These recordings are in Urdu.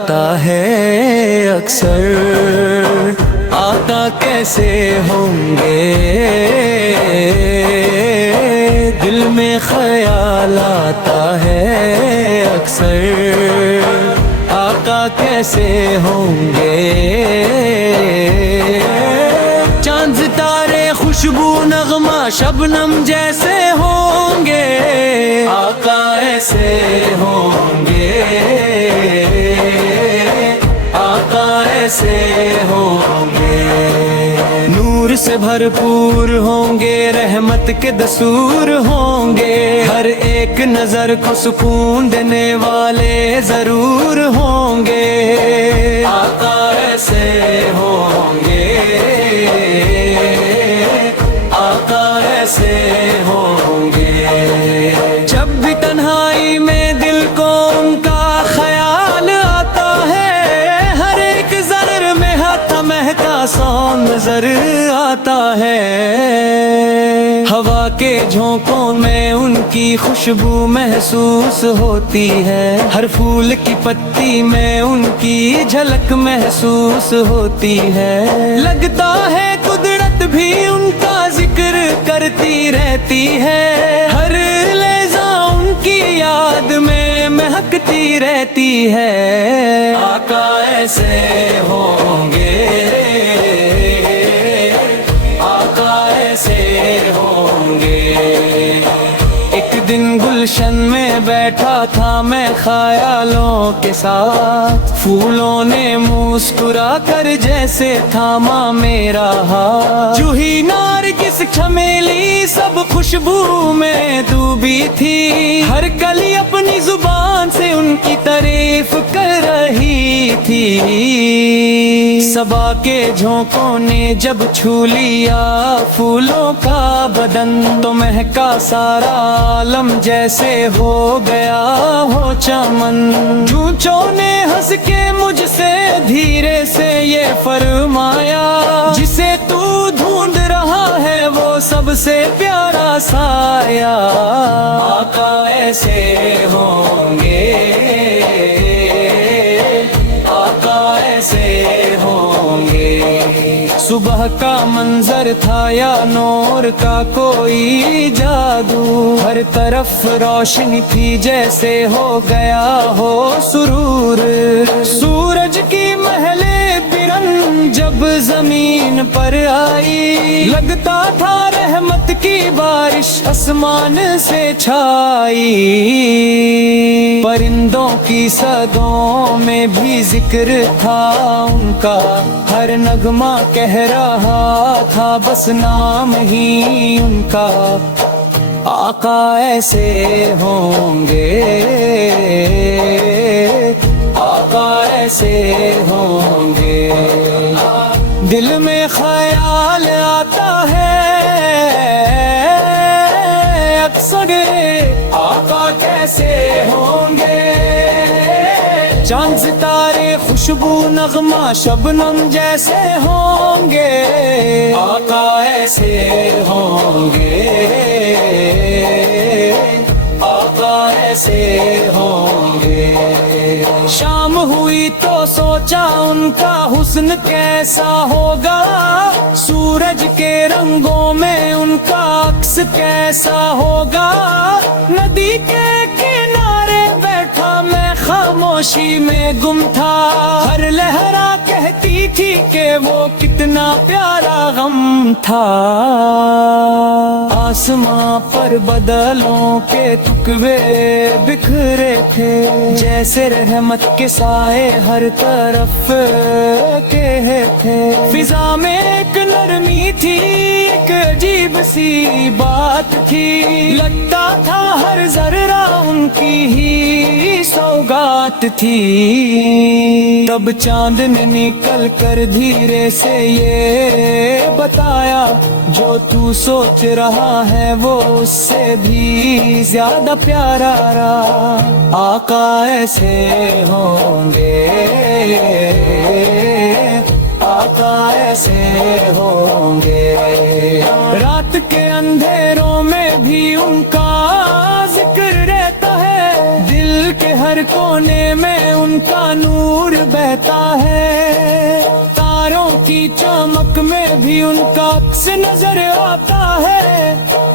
لاتا ہے اکثر، آقا کیسے ہوں گے؟ دل میں خیال آتا ہے اکثر، آقا کیسے ہوں گے؟ چاند ستارے خوشبو نغمہ شبنم جیسے ہوں گے، آقا ایسے ہوں گے، آقا ایسے ہوں گے۔ نور سے بھرپور ہوں گے، رحمت کے دستور ہوں گے، ہر ایک نظر کو سکون دینے والے ضرور ہوں گے، آقا ایسے ہوں گے، آقا ایسے ہوں گے۔ جب بھی تنہائی میں دل کو ان کا خیال آتا ہے، ہر ایک ذر میں ہاتھ مہکا سون نظر آتا ہے، ہوا کے جھونکوں میں ان کی خوشبو محسوس ہوتی ہے، ہر پھول کی پتی میں ان کی جھلک محسوس ہوتی ہے، لگتا ہے قدرت بھی ان کا ذکر کرتی رہتی ہے، ہر لحظہ ان کی یاد میں مہکتی رہتی ہے، آقا ایسے ہوں گے، آقا ایسے ہوں گے۔ ایک دن گلشن میں بیٹھا تھا میں خیالوں کے ساتھ، پھولوں نے مسکرا کر جیسے تھاما میرا ہاتھ، جوہی نارگس چمیلی سب خوشبو میں ڈوبی تھی، ہر کلی اپنی زبان سے ان کی تعریف کر رہی تھی، صبا کے جھونکوں نے جب چھو لیا پھولوں کا بدن، تو مہکا سارا عالم جیسے ہو گیا ہو چمن، جھونچوں نے ہنس کے مجھ سے دھیرے سے یہ فرمایا، جسے تو ڈھونڈ رہا ہے وہ سب سے پیارا سایہ، آقا ایسے ہوں گے، آقا ایسے ہوں گے۔ صبح کا منظر تھا یا نور کا کوئی جادو، ہر طرف روشنی تھی جیسے ہو گیا ہو سرور، سورج کی مہلے برن جب زمین پر آئی، لگتا تھا رحمت کی بارش آسمان سے چھائی، پرندوں کی صدوں میں بھی ذکر تھا ان کا، ہر نغمہ کہہ رہا تھا بس نام ہی ان کا، آقا ایسے ہوں گے، آقا ایسے ہوں گے۔ دل میں خیال آتا ہے اکثر، آقا کیسے ہوں گے؟ چاند ستارے خوشبو نغمہ شبنم جیسے ہوں گے، آقا ایسے ہوں گے، آقا ایسے ہوں گے۔ شام ہوئی تو سوچا ان کا حسن کیسا ہوگا، سورج کے رنگوں میں ان کا عکس کیسا ہوگا، ندی کے کنارے بیٹھا میں خاموشی میں گم تھا، ہر لہرا کہتی تھی کہ وہ کتنا پیارا غم تھا، آسماں پر بادلوں کے ٹکڑے بکھرے تھے، جیسے رحمت کے سائے ہر طرف کے تھے، فضا میں ایک نرمی تھی، ایک عجیب سی بات تھی، لگتا تھا ہر ذرہ ان کی ہی سوگات تھی، تب چاند نے نکل کر دھیرے سے یہ بتایا، جو تو سوچ رہا ہے وہ اس سے بھی زیادہ پیارا رہا، آقا ایسے ہوں گے، آقا ایسے ہوں گے۔ رات کے اندھیروں میں بھی ان کا ذکر رہتا ہے، دل کے ہر کونے میں ان کا نور ڈھلتا ہے، تاروں کی چمک میں بھی ان کا عکس نظر آتا ہے،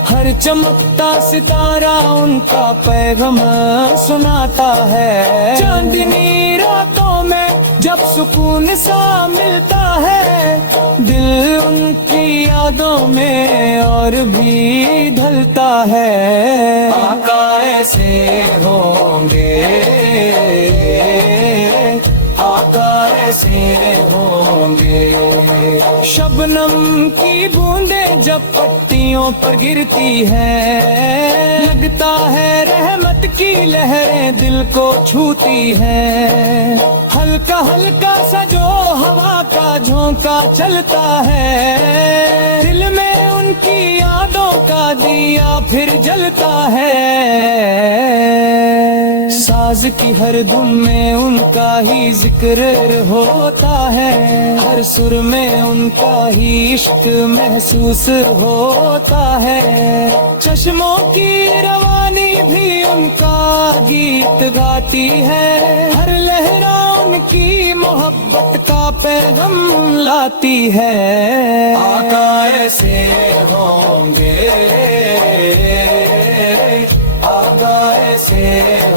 ہر چمکتا ستارہ ان کا پیغام سناتا ہے، چاندنی راتوں میں جب سکون سا ملتا ہے، دل ان کی یادوں میں اور بھی ڈھلتا ہے، آقا ایسے ہوں گے، آقا ایسے ہوں گے، شبنم کی بوندیں جب پٹیوں پر گرتی ہے، لگتا ہے رحمت کی لہریں دل کو چھوتی ہے، ہلکا ہلکا سا جو ہوا کا جھونکا چلتا ہے، دل میں ان کی یادوں کا دیا پھر جلتا ہے، ساز کی ہر دھن میں ان کا ہی ذکر ہوتا ہے، ہر سر میں ان کا ہی عشق محسوس ہوتا ہے، چشموں کی روانی بھی ان کا گیت گاتی ہے، ہر لہرہ ان کی محبت کا پیغام لاتی ہے، آقا ایسے ہوں گے، آقا ایسے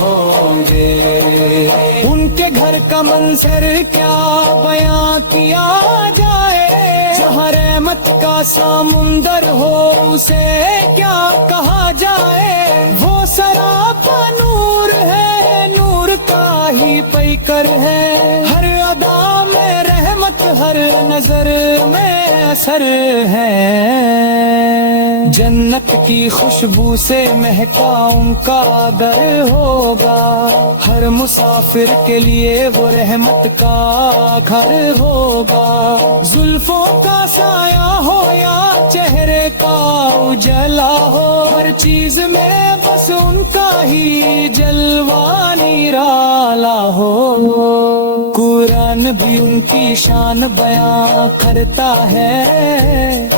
ہوں گے، ان کے گھر کا منظر کیا بیاں کیا جائے، جہاں رحمت کا سمندر ہو اسے کیا کہا جائے، وہ سراپا نور ہے، نور کا ہی پیکر ہے، ہر ادا میں رحمت، ہر نظر میں اثر ہے، جنت کی خوشبو سے مہکا ان کا در ہوگا، ہر مسافر کے لیے وہ رحمت کا گھر ہوگا، زلفوں کا سایہ ہو یا چہرے کا اجلا ہو، ہر چیز میں بس ان کا ہی جلوہ نرالا ہو، قرآن بھی ان کی شان بیان کرتا ہے،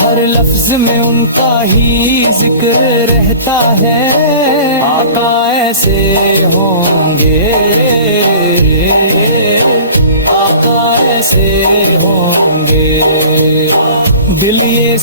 ہر لفظ میں ان کا ہی ذکر رہتا ہے، آقا ایسے ہوں گے، آقا ایسے ہوں گے، دل یہ